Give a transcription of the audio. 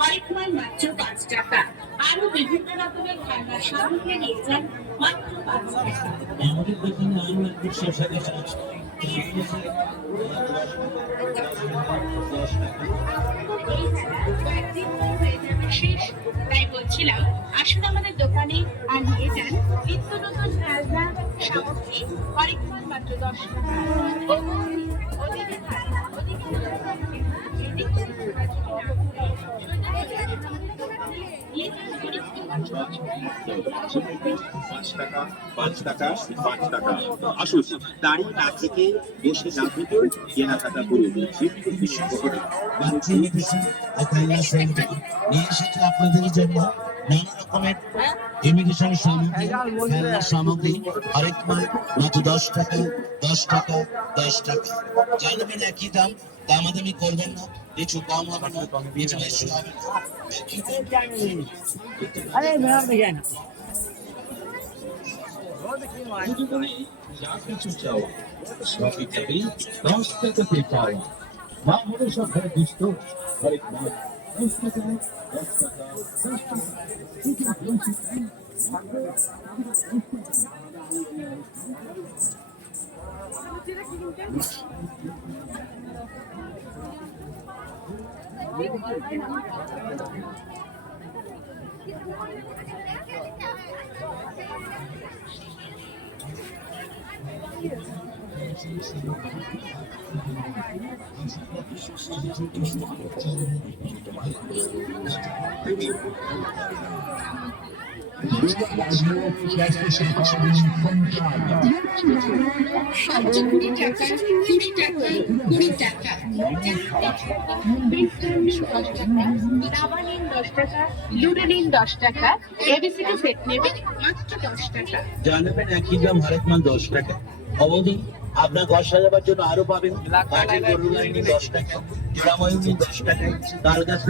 হরেক মাল মাত্র 5 টাকা। আরো বিভিন্ন রকমের খাবার সামগ্রী নিয়ে যান মাত্র 5 টাকা। আমাদের দোকানে আরো একটি শসা আছে। শেষ তাই বলছিলাম, আসুন আমাদের দোকানে আর নিয়ে যান নিত্য নতুন খেলনা সামগ্রী হরেক মাল মাত্র 10 টাকা। পাঁচ টাকা আসুন, দাঁড়িয়ে না থেকে বসে না থেকে কেনাকাটা করুন। নিয়ে এসেছে আপনাদের জন্য নানা রকমের ইমিগ্রেশন সামগ্রী, খেলনার সামগ্রী, আরেক মাল মাত্র 10 টাকা, 10 টাকা, 10 টাকা। জানবেন একই দাম, দামাদামি করবেন না, কিছু কম হবে না, কিছু বেশি হবে না। যা কিছু চাও সবই যাবে 10 টাকাতে পাওয়া। মা হলো সব ঘরে দুষ্ট, হরেক মাল 10 টাকা, 10 টাকা, 10 টাকা। শুধু বলছি সবচেয়ে 20 টাকা, 20 টাকা, 20 টাকা। দাবা নিন 10 টাকা, লুডো নিন 10 টাকা, এবিসিডি সেট নেবেন মাত্র 10 টাকা। জানবেন একই দাম, আরেক মাল 10 টাকা। অবধি আপনার ঘর সাজাবার জন্য আরো পাবেন কাঠের গরুর লাইনি 10 টাকা, জোড়াময়ূরী 10 টাকা, তার কাছে